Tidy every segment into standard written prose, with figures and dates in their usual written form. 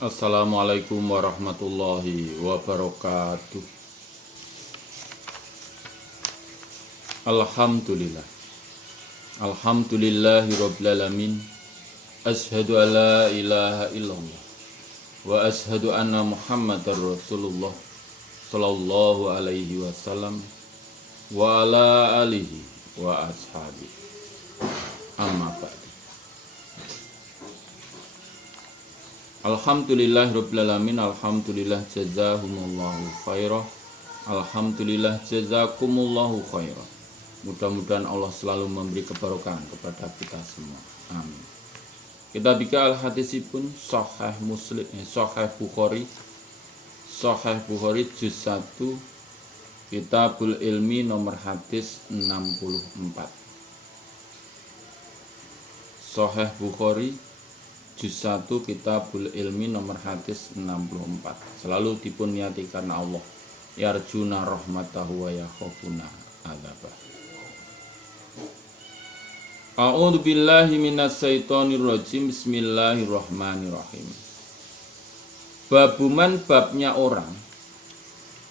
Assalamualaikum warahmatullahi wabarakatuh. Alhamdulillah. Alhamdulillahi rabbil alamin. Ashhadu an la ilaha illallah wa ashhadu anna Muhammadar Rasulullah sallallahu alaihi wasallam wa ala alihi wa ashabihi. Amma ba'du. Alhamdulillahirabbil alamin. Alhamdulillah jazahumullahu khairah. Alhamdulillah jazakumullahu khairah. Mudah-mudahan Allah selalu memberi keberkahan kepada kita semua. Amin. Kita bicara hadisipun Sahih Muslim, Sahih Bukhari. Sahih Bukhari juz 1 Kitabul Ilmi nomor hadis 64. Sahih Bukhari juz 1 Kitabul Ilmi nomor hadis 64. Selalu dipun niati karena Allah. Yarjuna rahmatahu wa yakhafuna adzabah. A'udzu billahi minasyaitonir rajim. Bismillahirrahmanirrahim. Babuman babnya orang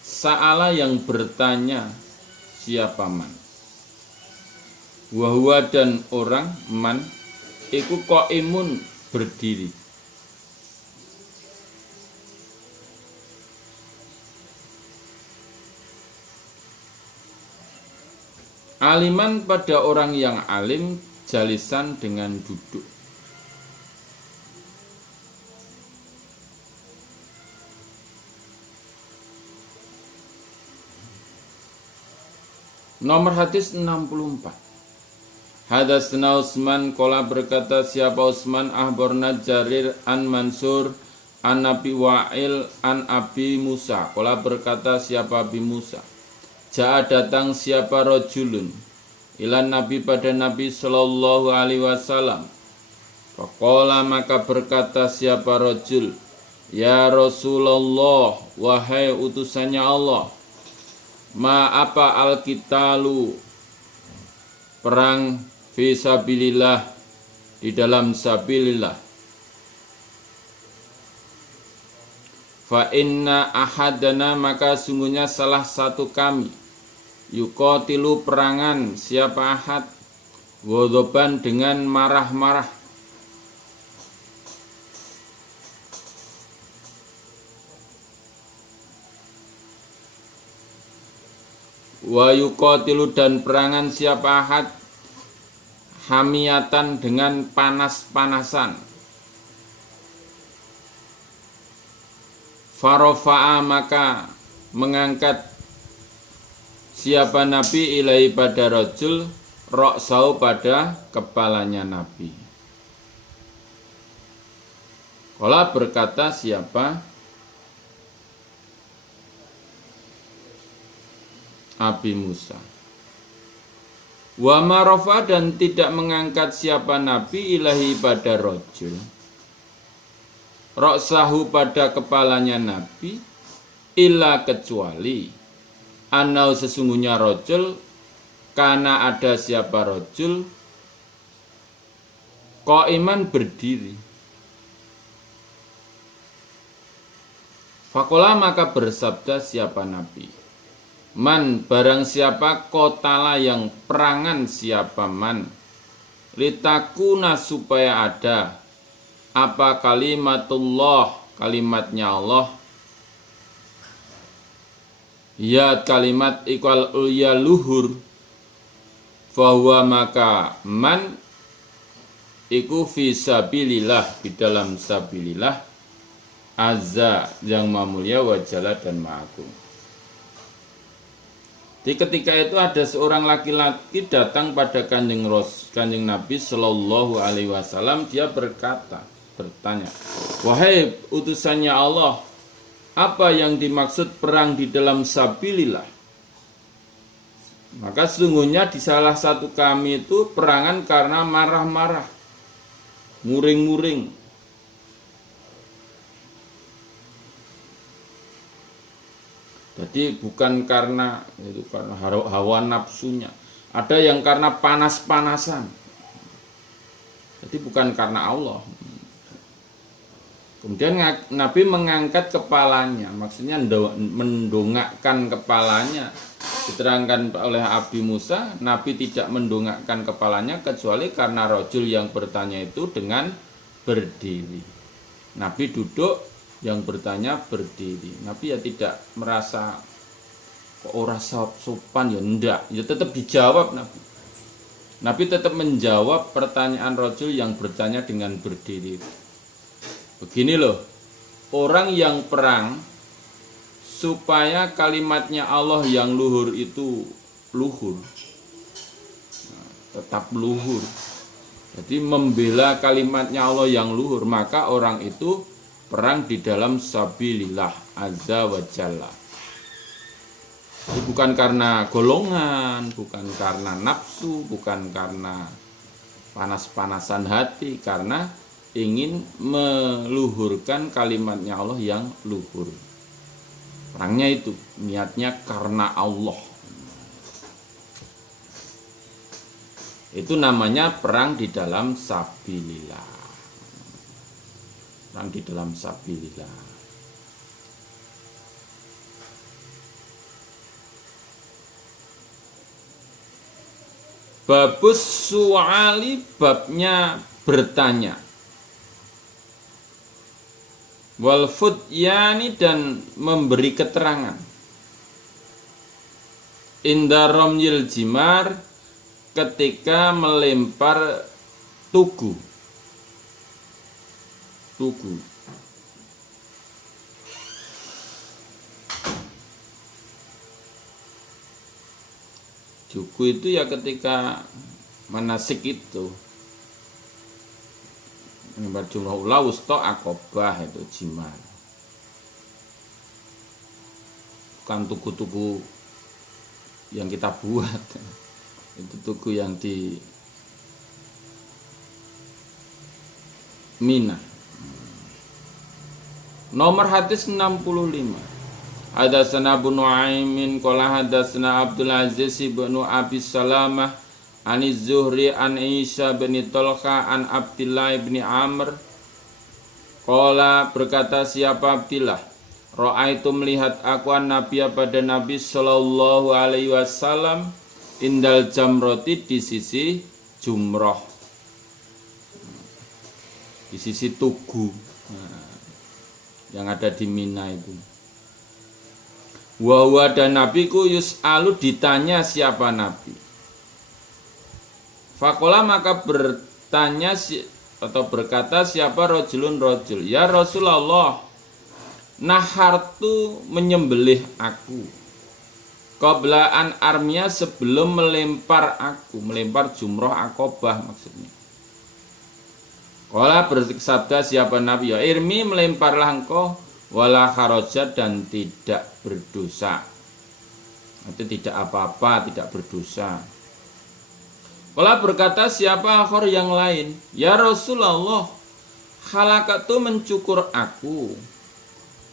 sa'ala yang bertanya siapa man. Wahwa dan orang man iku qaimun berdiri. Aliman pada orang yang alim, jalisan dengan duduk. Nomor hadis 64. Hadatsna Utsman qala berkata siapa Utsman ahbarna Jarir an Mansur an Nabi Wa'il an Abi Musa qala berkata siapa Abi Musa Ja'a datang siapa rajulun ilan Nabi pada Nabi sallallahu alaihi wasallam. Faqala maka berkata siapa rajul, ya Rasulullah, wahai utusannya Allah, ma apa al-qitalu, perang fi sabilillah, di dalam sabilillah. Fa inna ahadana maka sungguhnya salah satu kami yuqatilu perangan siapa ahad ghadaban dengan marah-marah wa yuqatilu dan perangan siapa ahad hamiyatan dengan panas-panasan. Farofa'a maka mengangkat siapa Nabi ilai pada rajul roksau pada kepalanya Nabi. Kala berkata siapa Abi Musa. Wa marofa dan tidak mengangkat siapa Nabi ilahi pada rajul roksahu pada kepalanya Nabi illa kecuali anau sesungguhnya rojul karena ada siapa rojul qaiman berdiri. Fakola maka bersabda siapa Nabi, man barang siapa kotala yang perangan siapa man litakuna supaya ada apa kalimatullah kalimatnya Allah. Ya kalimat ikwal ulya luhur fahuwa maka man iku fi sabilillah di dalam sabilillah azza yang maha wajalla dan maha agung. Di ketika itu ada seorang laki-laki datang pada kanjeng Nabi sallallahu alaihi wasallam. Dia bertanya, wahai utusannya Allah, apa yang dimaksud perang di dalam sabilillah? Maka sesungguhnya di salah satu kami itu perangan karena marah-marah, muring-muring. Jadi bukan karena hawa nafsunya. Ada yang karena panas-panasan. Jadi bukan karena Allah. Kemudian Nabi mengangkat kepalanya, maksudnya mendongakkan kepalanya. Diterangkan oleh Abi Musa, Nabi tidak mendongakkan kepalanya kecuali karena rajul yang bertanya itu dengan berdiri. Nabi duduk, yang bertanya berdiri. Nabi ya tidak merasa kok ora sopan, ya enggak, ya tetap dijawab Nabi. Nabi tetap menjawab pertanyaan rajul yang bertanya dengan berdiri. Begini loh, orang yang perang supaya kalimatnya Allah yang luhur itu luhur, tetap luhur. Jadi membela kalimatnya Allah yang luhur, maka orang itu perang di dalam sabilillah azza wa jalla. Jadi bukan karena golongan, bukan karena nafsu, bukan karena panas-panasan hati, karena ingin meluhurkan kalimatnya Allah yang luhur. Perangnya itu niatnya karena Allah. Itu namanya perang di dalam sabilillah. Perang di dalam sabilillah. Babus su'ali, babnya bertanya. Wal futyani, dan memberi keterangan. Inda romyil jimar, ketika melempar tugu. Tugu. Juku itu ya ketika manasik itu. Melempar jumrah ula wusta akobah, itu jimar. Bukan tugu-tugu yang kita buat. Itu tugu yang di Mina. Nomor hadis 65. Hadatsana Abu Nuaimin qala hadatsana Abdul Aziz bin Abi Salamah Ani Zuhri an Isa bin Tolka an Abdillah bin Amr. Qala, berkata siapa Abdillah, ra'aitu, melihat aku an Nabiya pada Nabi sallallahu alaihi wasallam, indal jamroti, di sisi jumroh, di sisi tugu yang ada di Mina itu. Wa huwa, dan nabiku yus'alu, ditanya siapa Nabi. Fakola, maka bertanya atau berkata siapa rojulun rojul, ya Rasulullah, nahartu, menyembelih aku, qoblaan armia, sebelum melempar aku, melempar jumroh akobah maksudnya. Kola, bersabda siapa Nabi, ya irmi, melemparlah engkau, wala kharajat, dan tidak berdosa. Itu tidak apa-apa, tidak berdosa. Kola, berkata siapa akhor yang lain, ya Rasulullah, khalaqatu, mencukur aku,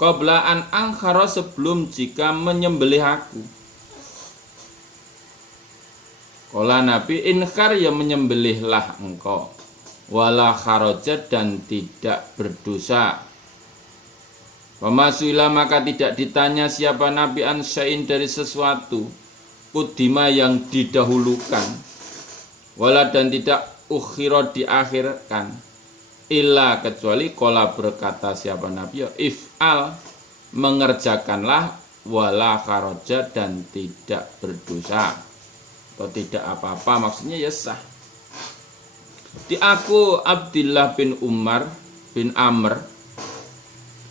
qoblaan angkhara, sebelum jika menyembelih aku. Kola, Nabi, inkar, ya menyembelihlah engkau, wala kharajat, dan tidak berdosa. Pemasuila, maka tidak ditanya siapa Nabi an syai'in, dari sesuatu, kudima, yang didahulukan, wala, dan tidak ukhira, diakhirkan, illa, kecuali kola, berkata siapa Nabi, ya if'al, mengerjakanlah, wala kharajat, dan tidak berdosa atau tidak apa-apa, maksudnya ya sah. Di aku Abdullah bin Umar bin Amr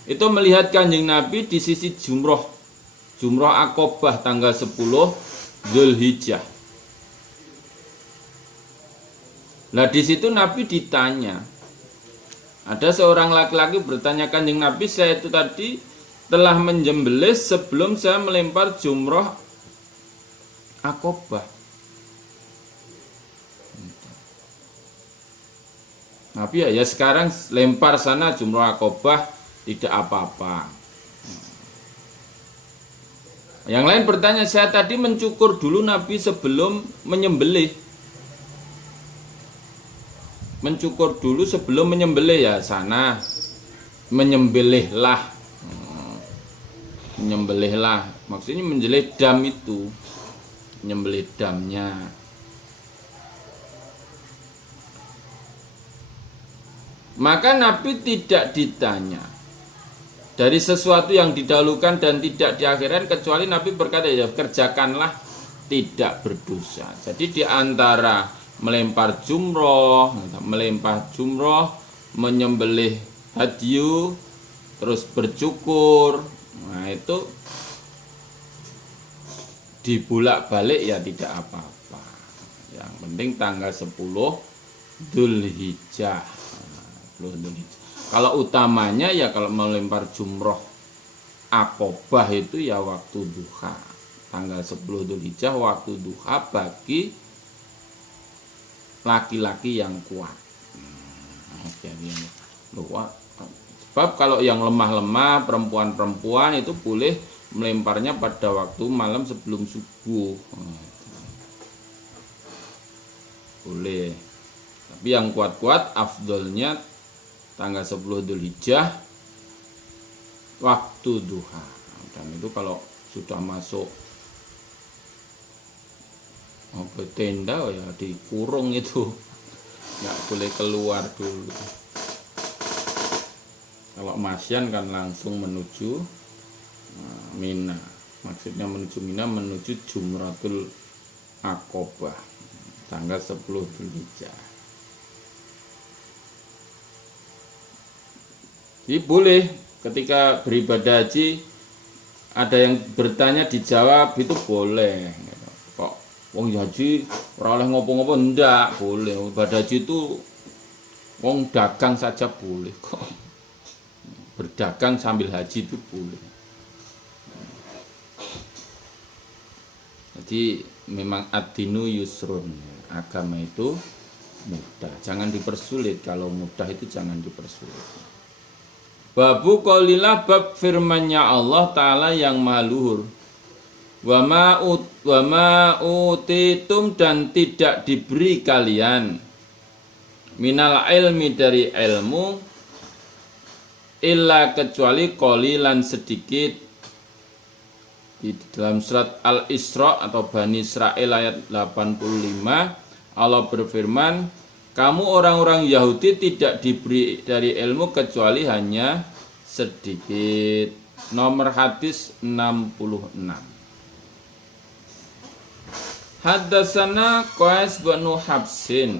itu melihat Kanjeng Nabi di sisi jumroh akobah tanggal 10 Dzulhijjah. Nah, di situ Nabi ditanya. Ada seorang laki-laki bertanya, Kanjeng Nabi, saya itu tadi telah menyembelih sebelum saya melempar jumroh akobah. Nabi ya sekarang lempar sana jumroh akobah, tidak apa-apa. Yang lain bertanya, saya tadi mencukur dulu Nabi sebelum menyembelih. Mencukur dulu sebelum menyembelih, ya sana menyembelihlah. Menyembelihlah maksudnya menyembelih dam itu, menyembelih damnya. Maka Nabi tidak ditanya dari sesuatu yang didahulukan dan tidak diakhirkan, kecuali Nabi berkata, ya kerjakanlah, tidak berdosa. Jadi di antara melempar jumroh, menyembelih hadyu, terus bercukur, nah itu dibulak-balik ya tidak apa-apa. Yang penting tanggal 10 Dzulhijjah. Kalau utamanya ya kalau melempar jumroh Aqobah itu ya waktu duha. Tanggal 10 Dzulhijjah waktu duha bagi laki-laki yang kuat. Sebab kalau yang lemah-lemah, perempuan-perempuan itu boleh melemparnya pada waktu malam sebelum subuh. Boleh. Tapi yang kuat-kuat afdolnya tanggal 10 Dzulhijjah waktu duha. Dan itu kalau sudah masuk ke tenda ya dikurung itu, nggak boleh keluar dulu. Kalau masyan kan langsung menuju Mina, maksudnya menuju Mina, menuju Jumratul Aqobah tanggal 10 Dzulhijjah. Jadi boleh ketika beribadah haji ada yang bertanya dijawab itu boleh. Kok wong haji ora oleh ngopo-ngopo, ndak boleh. Ibadah haji itu wong dagang saja boleh kok. Berdagang sambil haji itu boleh. Jadi memang ad-dinu yusrun, agama itu mudah, jangan dipersulit. Kalau mudah itu jangan dipersulit. Babu qaulilah, bab firman-Nya Allah Ta'ala yang maha luhur. Wa ma utitum, dan tidak diberi kalian, minal ilmi, dari ilmu, illa, kecuali qalilan, sedikit. Di dalam surat Al-Isra atau Bani Israel ayat 85 Allah berfirman, kamu orang-orang Yahudi tidak diberi dari ilmu kecuali hanya sedikit. Nomor hadis 66. Hadatsana Qais bin Habsin.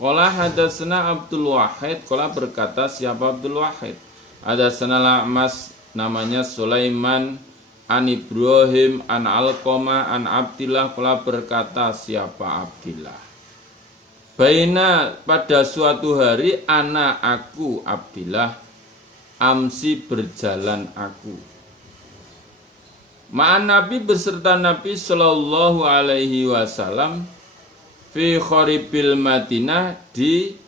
Qala hadatsana Abdul Wahid. Qala berkata siapa Abdul Wahid? Hadatsana La'mas, namanya Sulaiman, an Ibrahim, an Alqamah, an Abdillah. Qala berkata siapa Abdillah? Baina, pada suatu hari, ana, aku Abdillah, amsi, berjalan aku, ma'an Nabi, beserta Nabi Sallallahu Alaihi Wasallam, fi khoribil Madinah, di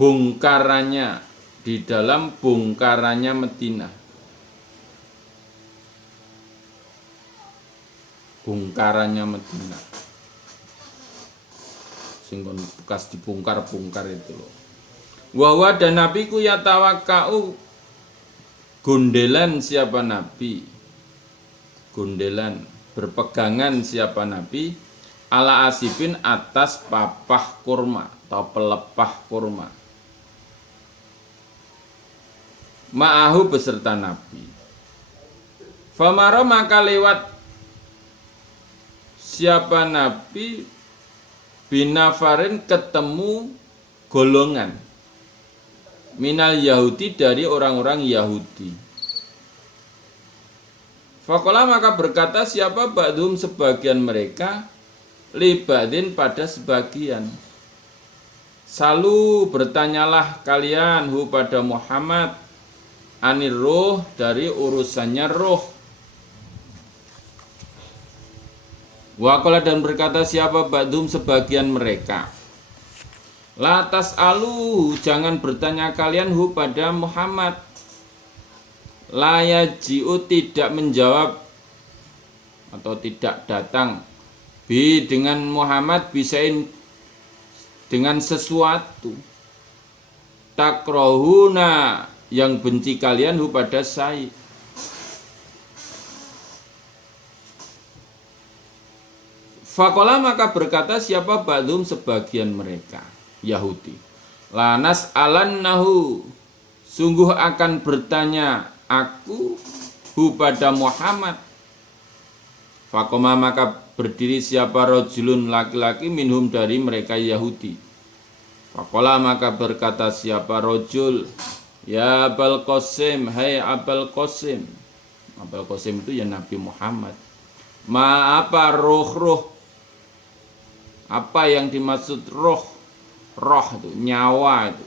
bongkarannya, di dalam bongkarannya Madinah. Bongkarannya Madinah, singgon bekas dibongkar-bongkar itu loh. Wa dan Nabi ku yatawakau, gondelan siapa Nabi, gondelan, berpegangan siapa Nabi, ala asifin, atas papah kurma atau pelepah kurma, ma'ahu, beserta Nabi. Famara, maka lewat siapa Nabi, binafarin, ketemu golongan, minal Yahudi, dari orang-orang Yahudi. Fakola, maka berkata siapa ba'dhum, sebagian mereka, li ba'din, pada sebagian. Salu, bertanyalah kalian, hu, pada Muhammad, anir ruh, dari urusannya roh. Wakola, dan berkata siapa ba'dhum, sebagian mereka, latas alu, jangan bertanya kalian, hu, pada Muhammad, layaji'u, tidak menjawab atau tidak datang, bi, dengan Muhammad, bisain, dengan sesuatu, takrahuna yang benci kalian hu pada saya. Fakola maka berkata siapa ba'dhum sebagian mereka Yahudi. Lanas alannahu sungguh akan bertanya aku hu pada Muhammad. Fakoma maka berdiri siapa rojulun laki-laki minhum dari mereka Yahudi. Fakola maka berkata siapa rojul ya Abul Qasim, hai Abul Qasim. Abul Qasim itu ya Nabi Muhammad. Ma apa roh-roh? Apa yang dimaksud roh? Roh itu, nyawa itu.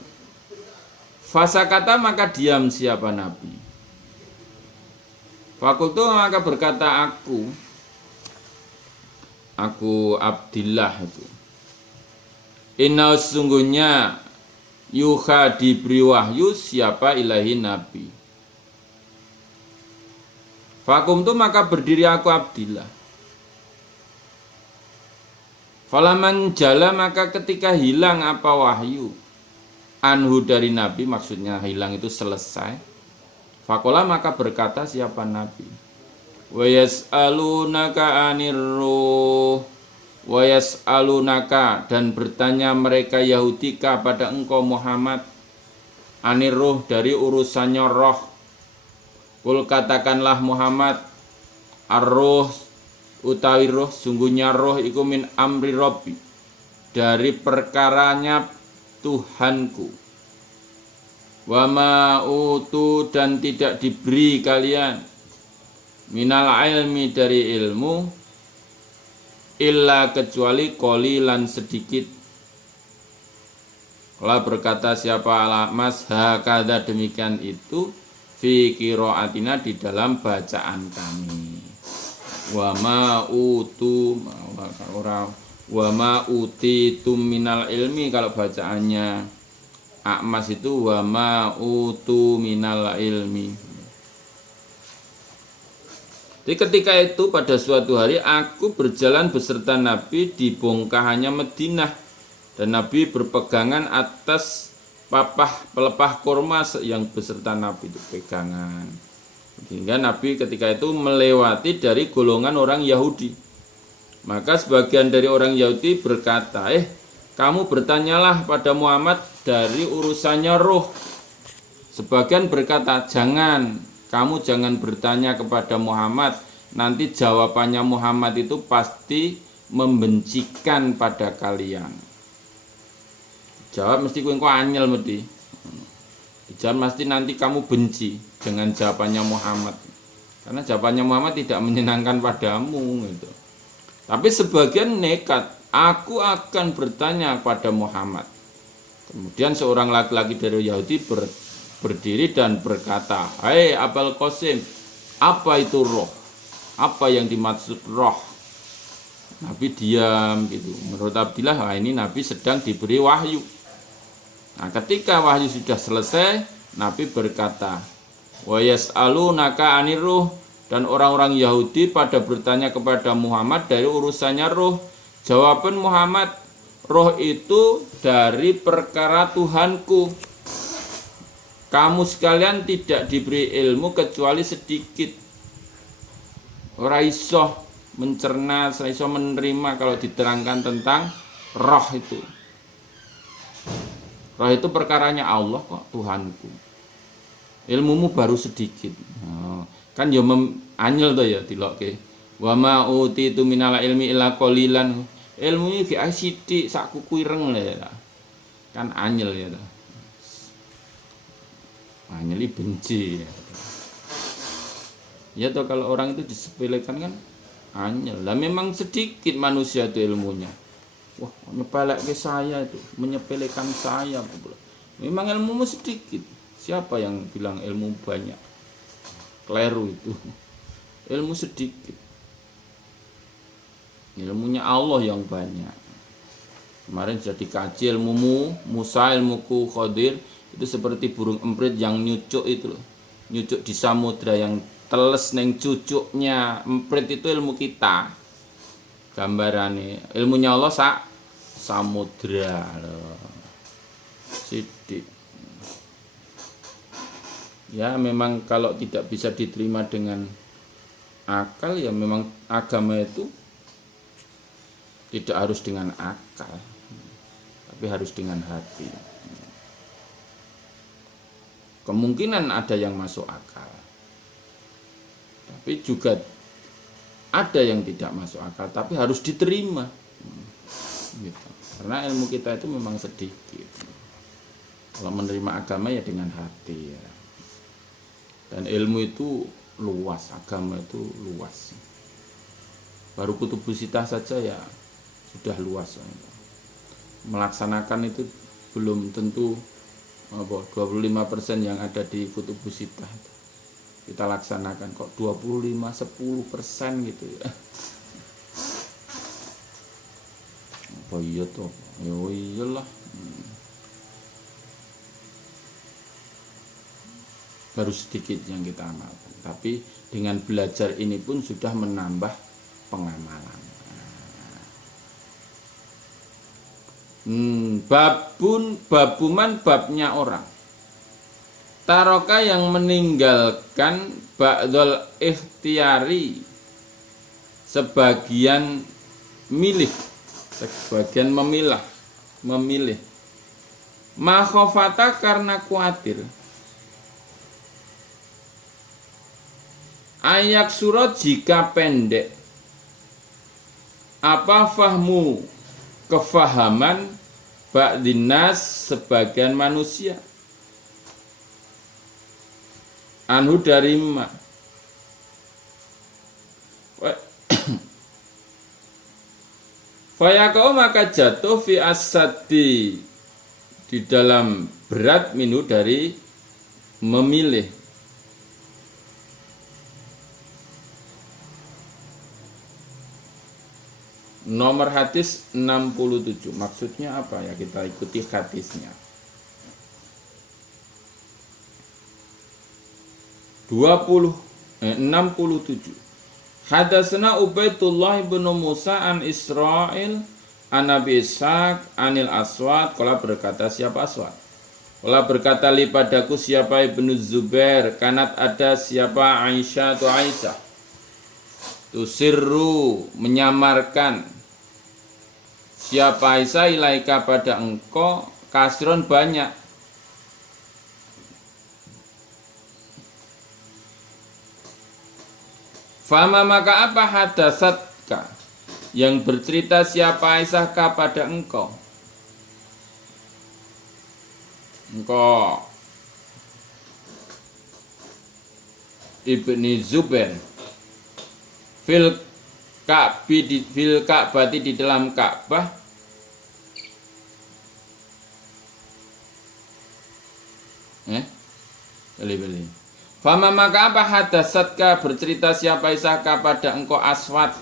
Fasa kata maka diam siapa Nabi. Fakultu maka berkata aku Abdillah itu. Inna sungguhnya yuha diberi wahyu siapa ilahi Nabi. Fakumtu maka berdiri aku Abdillah. Falaman jala maka ketika hilang apa wahyu anhu dari Nabi, maksudnya hilang itu selesai. Fakola maka berkata siapa Nabi. Wa yas'alunaka anir ruh wa yas'alunaka dan bertanya mereka Yahudi kepada engkau Muhammad anir ruh dari urusannya roh. Kul katakanlah Muhammad ar-ruh utawi roh sungguhnya roh iku min amri Rabbi dari perkaranya Tuhanku. Wa ma utu dan tidak diberi kalian minal ilmi dari ilmu illa kecuali qalilan sedikit. Kalau berkata siapa alamas hakada demikian itu fi qiraatina di dalam bacaan kami. Wa ma utu wa ma utitum minal ilmi kalau bacaannya Akmas itu wa ma utu minal ilmi. Jadi ketika itu pada suatu hari aku berjalan beserta Nabi di bongkahannya Madinah dan Nabi berpegangan atas pelepah kurma yang beserta Nabi itu pegangan. Sehingga Nabi ketika itu melewati dari golongan orang Yahudi. Maka sebagian dari orang Yahudi berkata, kamu bertanyalah pada Muhammad dari urusannya roh. Sebagian berkata, kamu jangan bertanya kepada Muhammad. Nanti jawabannya Muhammad itu pasti membencikan pada kalian. Jawab mesti kau anyel mesti. Jangan mesti nanti kamu benci dengan jawabannya Muhammad. Karena jawabannya Muhammad tidak menyenangkan padamu gitu. Tapi sebagian nekat, aku akan bertanya pada Muhammad. Kemudian seorang laki-laki dari Yahudi berdiri dan berkata, "Hai Abul Qasim, apa itu roh? Apa yang dimaksud roh?" Nabi diam gitu. Menurut Abdillah, ini Nabi sedang diberi wahyu. Nah, ketika wahyu sudah selesai, Nabi berkata, "Wa yas'alunaka 'anir ruh," dan orang-orang Yahudi pada bertanya kepada Muhammad dari urusannya roh. Jawaban Muhammad, roh itu dari perkara Tuhanku. Kamu sekalian tidak diberi ilmu kecuali sedikit. Ora iso mencerna, ora iso menerima kalau diterangkan tentang roh itu. Roh itu perkaranya Allah kok, Tuhanku. Ilmumu baru sedikit. Kan ya anyel to ya dilokke. Wa ma utitu minal ilmi illa qalilan. Ilmu iki sithik sak kuku ireng ya. Kan anyel ya. Anyel benci ya. Ya toh kalau orang itu disepelekan kan anyel. Lah memang sedikit manusia itu ilmunya. Wah, nyepelek ke saya itu, menyepelekan saya. Memang ilmumu sedikit. Siapa yang bilang ilmu banyak? Keliru itu. Ilmu sedikit. Ilmunya Allah yang banyak. Kemarin sudah dikaji ilmumu, Musa, ilmuku Khadir, itu seperti burung emprit yang nyucuk itu loh. Nyucuk di samudra yang teles neng cucuknya. Emprit itu ilmu kita. Gambarannya ilmunya Allah samudra loh. Sidik. Ya memang kalau tidak bisa diterima dengan akal, ya memang agama itu tidak harus dengan akal, tapi harus dengan hati. Kemungkinan ada yang masuk akal, tapi juga ada yang tidak masuk akal, tapi harus diterima. Gitu. Karena ilmu kita itu memang sedikit. Kalau menerima agama ya dengan hati ya. Dan ilmu itu luas, agama itu luas. Baru kutubusitah saja ya sudah luas. Melaksanakan itu belum tentu 25% yang ada di kutubusitah kita laksanakan, kok 10% gitu ya. Oh iya toh, yo iyalah. Baru sedikit yang kita amalkan, tapi dengan belajar ini pun sudah menambah pengamalan. Babuman babnya orang taroka yang meninggalkan ba'dul ikhtiyari, sebagian memilih makhofata karena khawatir, ayak surat jika pendek apa fahmu kefahaman ba'dinas sebagian manusia anhu dari ma fayakau maka jatuh fi asadi di dalam berat minu dari memilih. Nomor hadis 67, maksudnya apa ya, kita ikuti hadisnya. 67. Hadatsana Ubaidullah bin Musa an Israil an Abi Ishaq anil Aswad, qala berkata siapa Aswad? Qala berkata li padaku siapa Ibnu Zubair, kanat ada siapa Aisyah atau Aisyah, tusirru menyamarkan siapa Aisyah ilaika pada engkau kasron banyak, fama maka apa hadasatka yang bercerita siapa Aisyah pada engkau Ibni Zubair fil Ka'bati di dalam Ka'bah, beli. Fama maka apa hadasatka bercerita siapa Isaka pada engkau Aswad,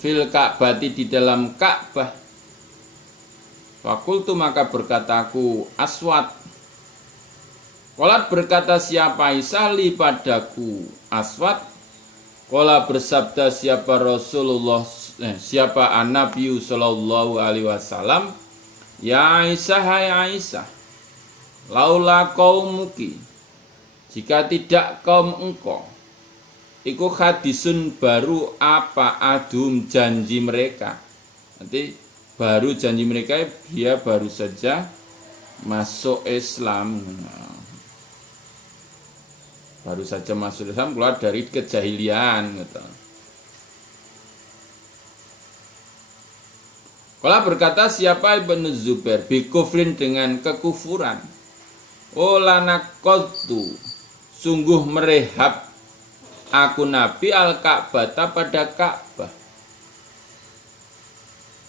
fil Ka'bati di dalam Ka'bah. Fakultu maka berkataku Aswad, Qolat berkata siapa Isa li padaku Aswad, Qola bersabda siapa Rasulullah, siapa An-Nabi sallallahu alaihi wasallam, ya Aisyah, hai Aisyah, laula qaumuki, jika tidak kaum engkau, iku hadisun baru apa adum janji mereka. Nanti baru janji mereka, dia baru saja masuk Islam. Baru saja masuk Islam, keluar dari kejahilian gitu. Kalau berkata siapa Ibnu Zubair bikufrin dengan kekufuran, olanakotu sungguh merehab aku Nabi al-Ka'bata pada Ka'bah.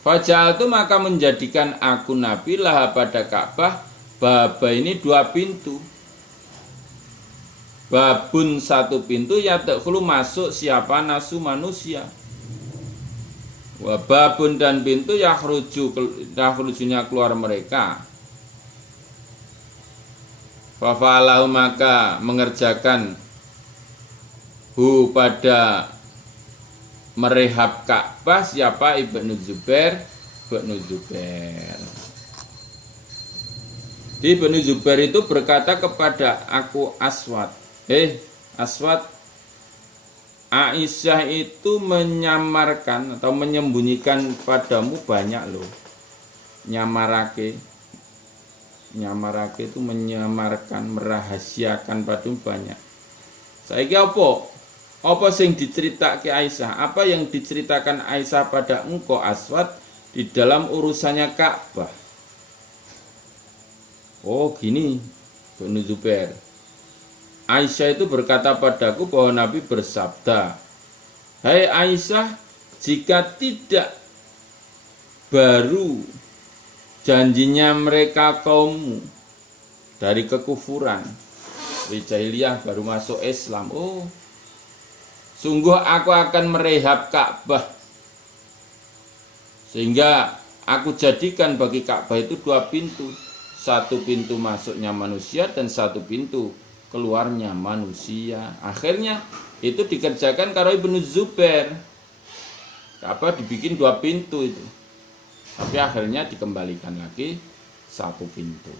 Fajal itu maka menjadikan aku Nabi lah pada Ka'bah baba ini dua pintu. Babun satu pintu ya takhulu masuk siapa nasu manusia. Babun dan pintu yakhrujunya keluar mereka. Fafalahu maka mengerjakan pada merehab Ka'bah siapa Ibnu Zubair. Di Ibnu Zubair itu berkata kepada aku Aswad, Aswad, Aisyah itu menyamarkan atau menyembunyikan padamu banyak loh. Nyamarake itu menyamarkan, merahasiakan padamu banyak. Saiki apa sing diceritake Aisyah? Apa yang diceritakan Aisyah pada engkau Aswad di dalam urusannya Ka'bah? Oh gini, Ibnu Zubair. Aisyah itu berkata padaku bahwa Nabi bersabda, "Hai Aisyah, jika tidak baru janjinya mereka kaummu dari kekufuran, di jahiliyah baru masuk Islam. Oh, sungguh aku akan merehab Ka'bah, sehingga aku jadikan bagi Ka'bah itu 2 pintu. Satu pintu masuknya manusia dan satu pintu keluarnya manusia." Akhirnya itu dikerjakan karo Ibnu Zubair. Ka'bah dibikin 2 pintu itu. Tapi akhirnya dikembalikan lagi 1 pintu.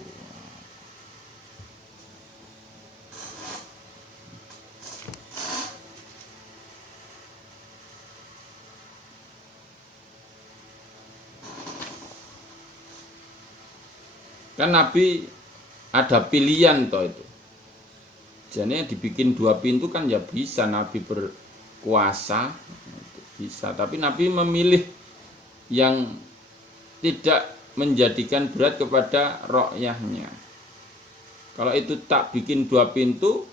Kan Nabi ada pilihan toh itu. Jadi dibikin 2 pintu kan ya bisa, Nabi berkuasa bisa. Tapi Nabi memilih yang tidak menjadikan berat kepada rakyatnya. Kalau itu tak bikin 2 pintu,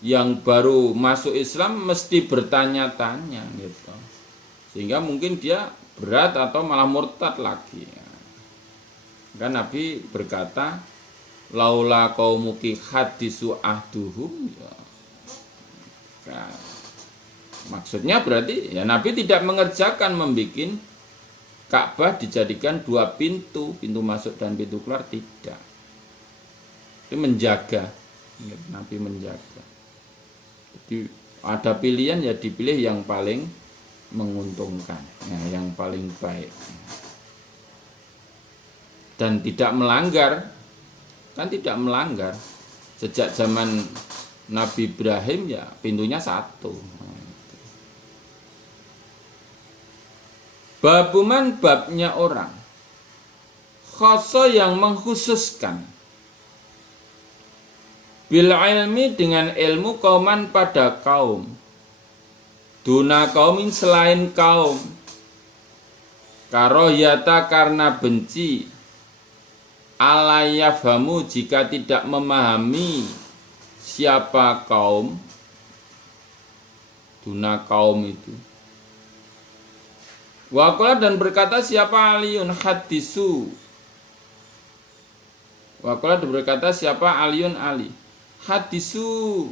yang baru masuk Islam mesti bertanya-tanya gitu. Sehingga mungkin dia berat atau malah murtad lagi. Kan Nabi berkata, laula qaumuki hadisu ahduhum, ya. Nah, maksudnya berarti ya Nabi tidak mengerjakan membikin Ka'bah dijadikan 2 pintu, pintu masuk dan pintu keluar, tidak. Itu menjaga, Nabi menjaga. Jadi ada pilihan ya dipilih yang paling menguntungkan, ya, yang paling baik. Dan tidak melanggar, kan tidak melanggar. Sejak zaman Nabi Ibrahim ya pintunya 1. Babuman babnya orang khoso yang mengkhususkan bil ilmi dengan ilmu kauman pada kaum, duna kaumin selain kaum, karohiyata karena benci, alayafhamu jika tidak memahami siapa kaum, duna kaum itu. Waqala dan berkata siapa Aliun hadisu. Waqala dan berkata siapa Aliun Ali. Hadisu,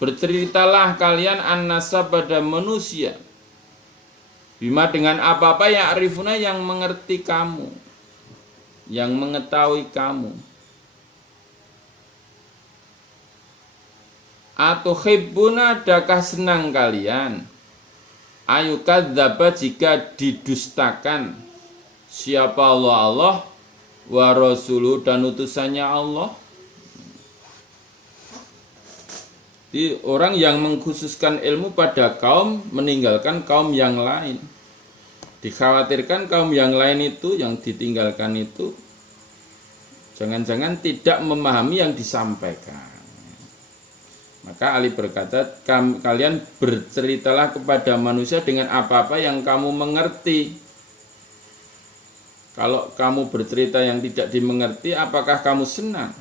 berceritalah kalian an-nasab pada manusia. Bima dengan apa-apa yang arifuna yang mengerti kamu, yang mengetahui kamu. Atau hibbuna, adakah senang kalian? Ayu kadzdzaba jika didustakan siapa Allah wa rasuluh dan utusannya Allah. Jadi orang yang mengkhususkan ilmu pada kaum meninggalkan kaum yang lain. Dikhawatirkan kaum yang lain itu yang ditinggalkan itu jangan-jangan tidak memahami yang disampaikan. Maka Ali berkata, kalian berceritalah kepada manusia dengan apa-apa yang kamu mengerti. Kalau kamu bercerita yang tidak dimengerti, apakah kamu senang?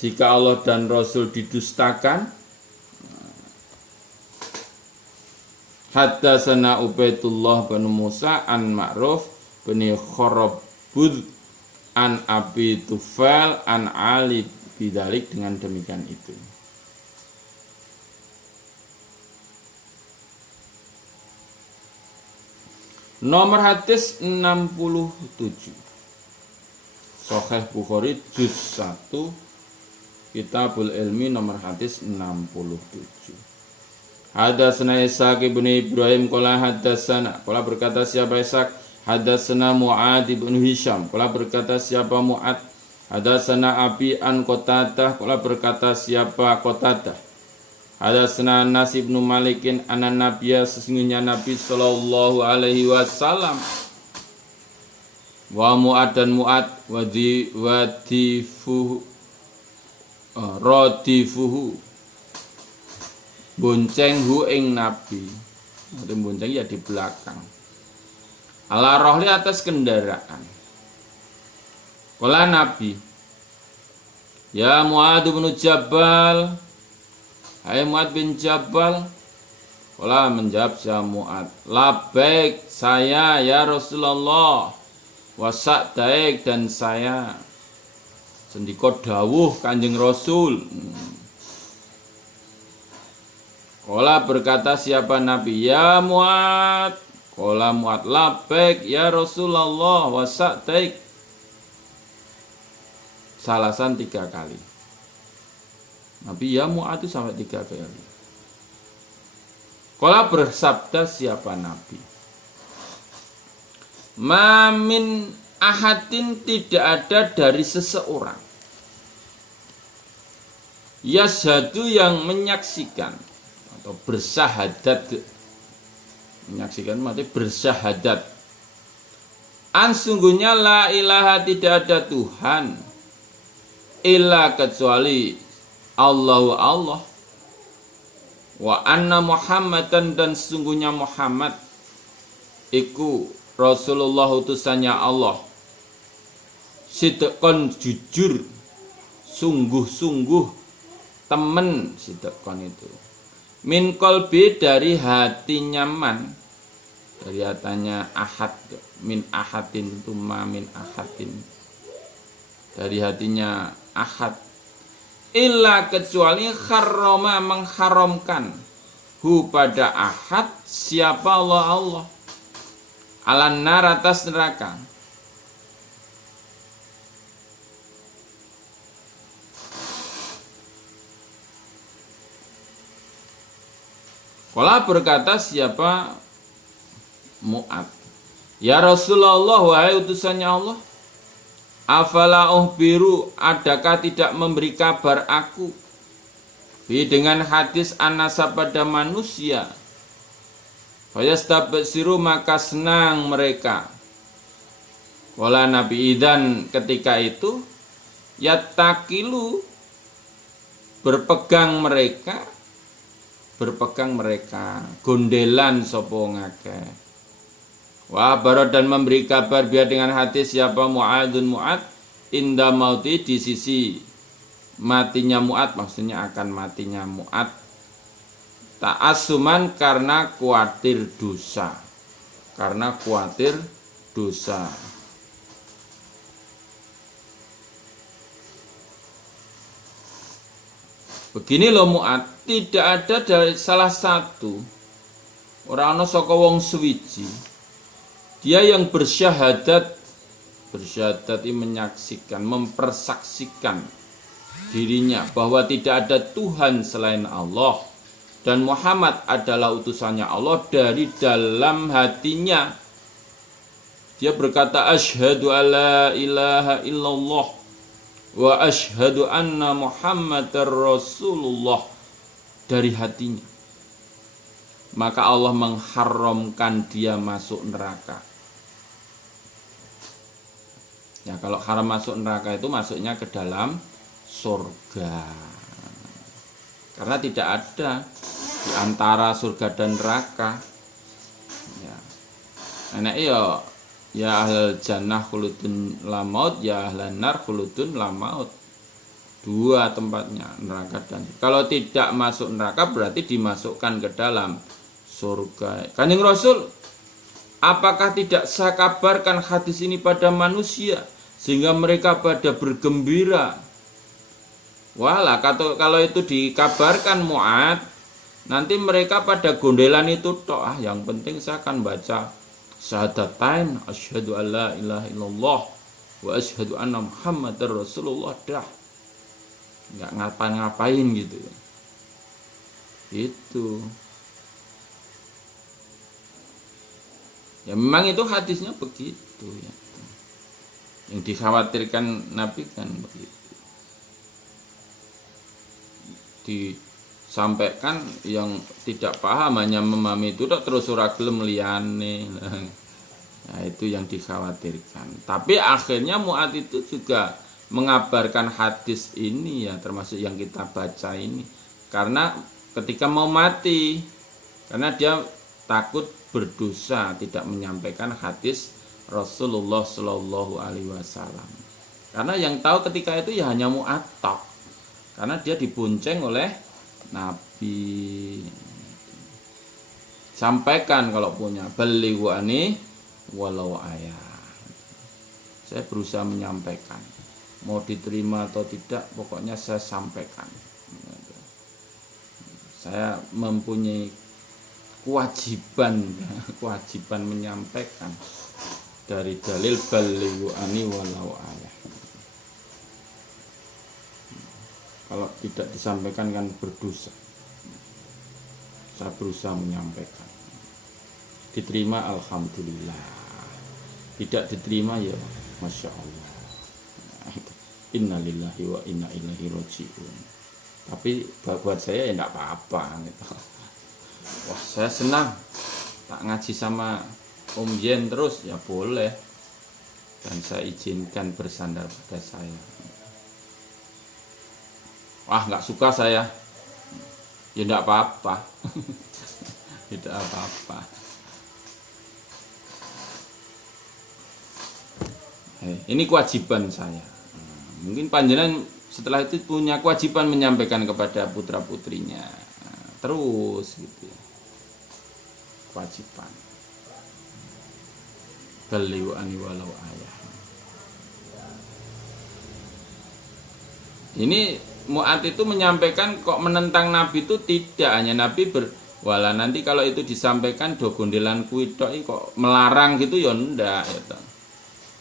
Jika Allah dan Rasul didustakan. Haddatsana Ubaidullah bin Musa an Ma'ruf bin Khorobud an Abi Tufail an Ali bidalik, dengan demikian itu. Nomor hadis 67. Sahih Bukhari juz 1 Kitabul Ilmi nomor hadis 67. Hadatsana Ishaq bin Ibrahim qala hadatsana, qala berkata siapa Ishaq, hadatsana Mu'ad bin Hisham, qala berkata siapa Mu'ad, Hadatsana Abi an Qatadah, qala berkata siapa Qatadah. Hadatsana Anas bin Malikin anan Nabiyya, sesungguhnya Nabi sallallahu alaihi wasallam wa Mu'ad dan Mu'ad radifuhu bonceng hu ing Nabi. Itu bonceng ya di belakang. Ala rohli atas kendaraan. Kala Nabi, ya Mu'ad bin Jabal, hai Mu'ad bin Jabal. Kala menjawab si Mu'ad, labbaik saya ya Rasulullah, wa sa'daik dan saya. Sendika dawuh Kanjeng Rasul. Kala berkata siapa Nabi, ya Mu'ad. Kala Mu'ad, labbaik ya Rasulullah wa sa'daik. Salasan 3 kali. Nabi ya Mu'ad itu sampai 3 kali. Kala bersabda siapa Nabi, mamin ahadin, tidak ada dari seseorang, yashadu yang menyaksikan atau bersyahadat, menyaksikan berarti bersyahadat, sungguhnya la ilaha, tidak ada Tuhan illa kecuali Allah, wa anna Muhammadan, dan sungguhnya Muhammad iku Rasulullah utusannya Allah, sidqon jujur, sungguh-sungguh, temen sidqon itu, min qalbi dari hati nyaman, dari hatanya ahad, min ahadin itu ma min ahadin, dari hatinya ahad, illa kecuali kharrama mengharamkan hu pada ahad siapa Allah alan nar atas neraka. Kala berkata siapa Mu'ad, ya Rasulullah wahai utusannya Allah, afala uhbiru, adakah tidak memberi kabar aku dengan hadis anasa pada manusia, fayastabsiru maka senang mereka. Kala Nabi idan, ketika itu yattakilu, berpegang mereka gondelan sopo ngakeh. Wa barad, dan memberi kabar biar dengan hadis siapa Mu'adun Mu'ad inda mauti, di sisi matinya Mu'ad, maksudnya akan matinya Mu'ad, ta'assuman karena khawatir dosa, Begini loh Mu'ad, tidak ada dari salah satu orang ana saka wong suwiji, dia yang bersyahadat ini menyaksikan, mempersaksikan dirinya bahwa tidak ada Tuhan selain Allah dan Muhammad adalah utusannya Allah, dari dalam hatinya dia berkata asyhadu alla ilaha illallah wa asyhadu anna Muhammadar Rasulullah, dari hatinya, maka Allah mengharamkan dia masuk neraka. Ya, kalau haram masuk neraka itu masuknya ke dalam surga, karena tidak ada di antara surga dan neraka. Ya, enak ya ahlul jannah khuludun la maut, ya ahlan nar khuludun la maut. 2 tempatnya, neraka dan kalau tidak masuk neraka berarti dimasukkan ke dalam surga. Kanjeng Rasul, apakah tidak saya kabarkan hadis ini pada manusia sehingga mereka pada bergembira? Walah, kalau itu dikabarkan Mu'ad, nanti mereka pada gondelan itu toh. Yang penting saya akan baca syahadatain, asyhadu alla ilaha illallah wa asyhadu anna Muhammadar Rasulullah, dah. Enggak ngapain gitu. Itu. Ya memang itu hadisnya begitu ya. Yang dikhawatirkan Nabi kan begitu. Disampaikan yang tidak paham hanya memahami itu terus ora gelem liyane. Nah, itu yang dikhawatirkan. Tapi akhirnya Mu'adz itu juga mengabarkan hadis ini ya, termasuk yang kita baca ini. Karena ketika mau mati, karena dia takut berdosa tidak menyampaikan hadis Rasulullah Shallallahu Alaihi Wasallam. Karena yang tahu ketika itu ya hanya Mu'adz tok. Karena dia dibonceng oleh Nabi. Sampaikan kalau punya, balighu ani walau ayat. Saya berusaha menyampaikan. Mau diterima atau tidak, pokoknya saya sampaikan. Saya mempunyai kewajiban menyampaikan dari dalil balighu ani walau ayat. Kalau tidak disampaikan kan berdosa. Saya berusaha menyampaikan. Diterima alhamdulillah. Tidak diterima ya masya Allah. Innalillahi wa inna ilaihi rajiun. Tapi buat saya ya enggak apa-apa gitu. Wah, saya senang tak ngaji sama Om Yen terus ya boleh. Dan saya izinkan bersandar pada saya. Wah, nggak suka saya. Ya enggak apa-apa. Tidak apa-apa. Ini kewajiban saya. Mungkin panjenengan setelah itu punya kewajiban menyampaikan kepada putra-putrinya. Terus gitu ya. Kewajiban. Balighu ani walau ayah. Ini Mu'adz itu menyampaikan kok menentang Nabi itu tidak, hanya Nabi wala nanti kalau itu disampaikan do gondelan kuwi tok kok melarang gitu ya ndak ya.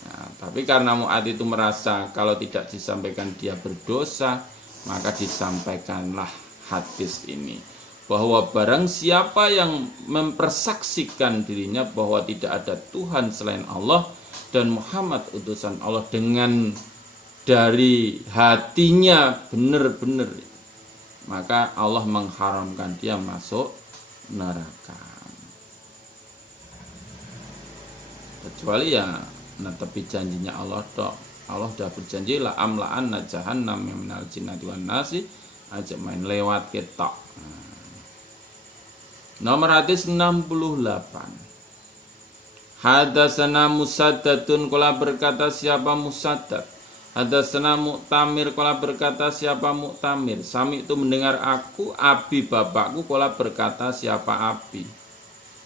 Nah, tapi karena Mu'adz itu merasa kalau tidak disampaikan dia berdosa, maka disampaikanlah hadis ini. Bahwa barang siapa yang mempersaksikan dirinya bahwa tidak ada Tuhan selain Allah dan Muhammad utusan Allah dengan dari hatinya benar-benar, maka Allah mengharamkan dia masuk neraka. Kecuali ya netepi janjinya Allah tok. Allah sudah berjanji la amlaan jahannam minal jinnati wan nasi aja main lewat ketok. Nomor hadis 68. Hadatsana Musaddadun qala berkata siapa Musaddad. Hadatsana Mu'tamir qala berkata siapa Mu'tamir. Sami itu mendengar aku, Abi bapakku qala berkata siapa Abi.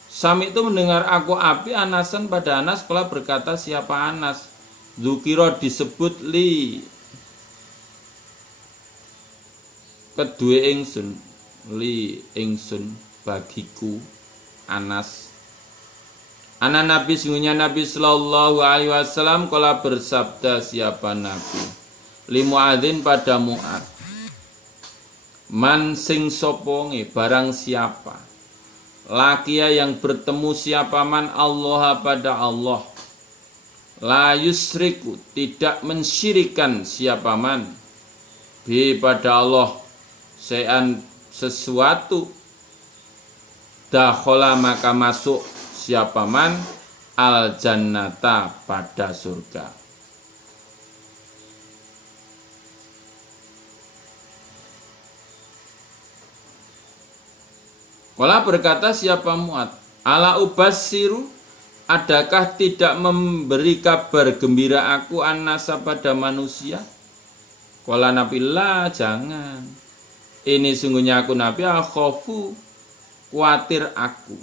Sami itu mendengar aku Abi Anasan pada Anas qala berkata siapa Anas. Dzukira disebut li kedue ingsun, li ingsun bagiku Anas. Ana Nabi sungguhnya Nabi sallallahu alaihi wasallam kala bersabda siapa Nabi li Mu'adzin pada Mu'adz. Man sing soponge barang siapa lakia yang bertemu siapa man Allah pada Allah la yusriku tidak mensyirikan siapa man bi pada Allah sayan sesuatu dakhala maka masuk siapa man al jannata pada surga. Kala berkata siapa Mu'adz, ala ubassiru, adakah tidak memberi kabar gembira aku annasa pada manusia? Kala Nabi la, jangan. Ini sungguhnya aku Nabi akhofu, khawatir aku.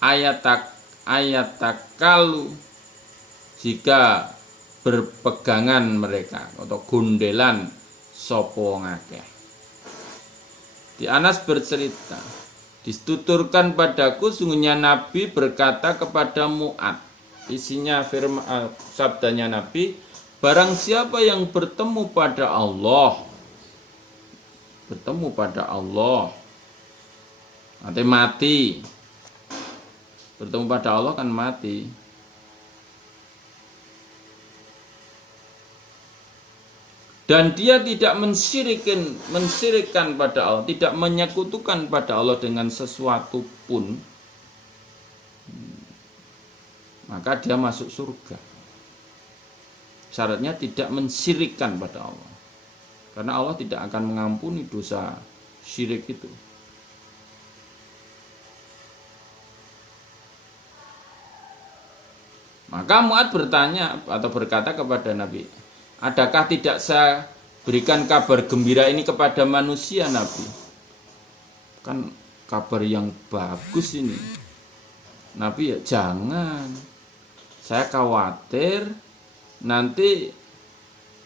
Ayatak kalu jika berpegangan mereka atau gundelan sopo ngakeh. Di Anas bercerita, dituturkan padaku sungguhnya Nabi berkata kepada Mu'adz. Isinya firman sabdanya Nabi, barang siapa yang bertemu pada Allah, nanti mati. Bertemu pada Allah kan mati. Dan dia tidak mensyirikkan pada Allah, tidak menyekutukan pada Allah dengan sesuatu pun, maka dia masuk surga. Syaratnya tidak mensyirikkan pada Allah. Karena Allah tidak akan mengampuni dosa syirik itu. Maka Mu'ad bertanya atau berkata kepada Nabi, adakah tidak saya berikan kabar gembira ini kepada manusia, Nabi? Kan kabar yang bagus ini. Nabi, ya jangan. Saya khawatir nanti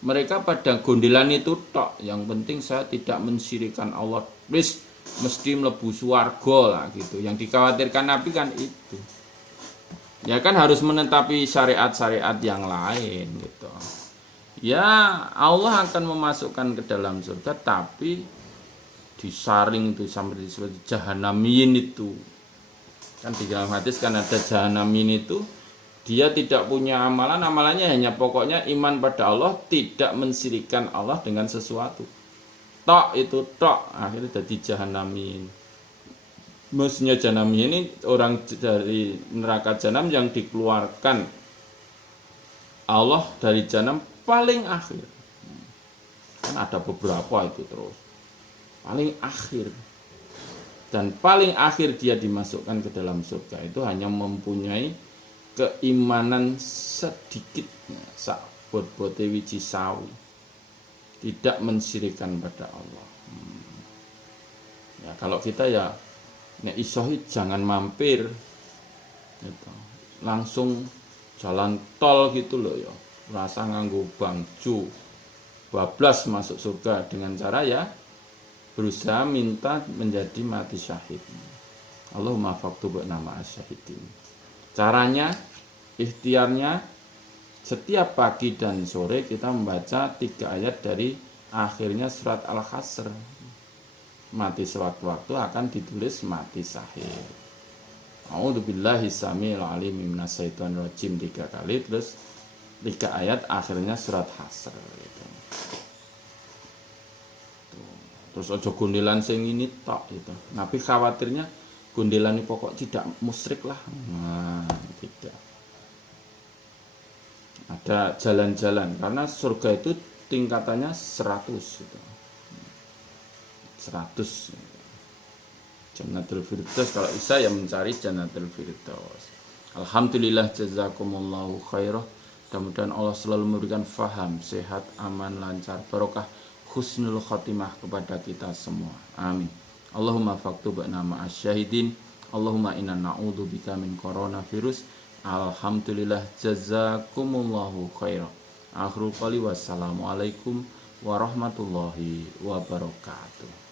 mereka pada gondelan itu tok. Yang penting saya tidak mensyirikan Allah. Wis mesti mlebu swarga lah gitu. Yang dikhawatirkan Nabi kan itu. Ya kan harus menetapi syariat-syariat yang lain gitu. Ya Allah akan memasukkan ke dalam surga, tapi disaring itu sampai disebut jahanamin itu. Kan di dalam hadis kan ada jahanamin itu, dia tidak punya amalan, amalannya hanya pokoknya iman pada Allah, tidak mensyirikkan Allah dengan sesuatu. Tok itu tok, akhirnya jadi jahanamin. Maksudnya jahanam ini orang dari neraka jahanam yang dikeluarkan Allah dari jahanam paling akhir. Kan ada beberapa itu terus. Paling akhir. Dan paling akhir dia dimasukkan ke dalam surga itu hanya mempunyai keimanan sedikit, sabot-bote wiji sawi. Tidak mensyirikan pada Allah. Ya kalau kita ya nek isohi jangan mampir gitu. Langsung jalan tol gitu loh ya, rasa nganggo bangju bablas masuk surga dengan cara ya berusaha minta menjadi mati syahid. Allahumma faktub nama asyahidin. Caranya, ikhtiarnya, setiap pagi dan sore kita membaca 3 ayat dari akhirnya surat Al-Hasr. Mati sewaktu-waktu akan ditulis mati syahid. A'udzubillahi samil alim minas syaitonir rajim 3 kali, terus 3 ayat akhirnya surat Hasr gitu. Terus ojo gundelan sing ini tok itu. Nabi khawatirnya gundelan ini pokok tidak musyrik lah. Nah, tidak. Ada jalan-jalan karena surga itu tingkatannya 100 gitu. 100 Jannatul Firdaus. Kalau bisa ya mencari Jannatul Firdaus. Alhamdulillah jazakumullahu khairah. Mudah-mudahan Allah selalu memberikan faham, sehat, aman, lancar, barokah, husnul khotimah kepada kita semua. Amin. Allahumma faktub nama asyahidin. Allahumma inna na'udzubika min coronavirus. Alhamdulillah jazakumullahu khairah. Akhirul qali wassalamualaikum warahmatullahi wabarakatuh.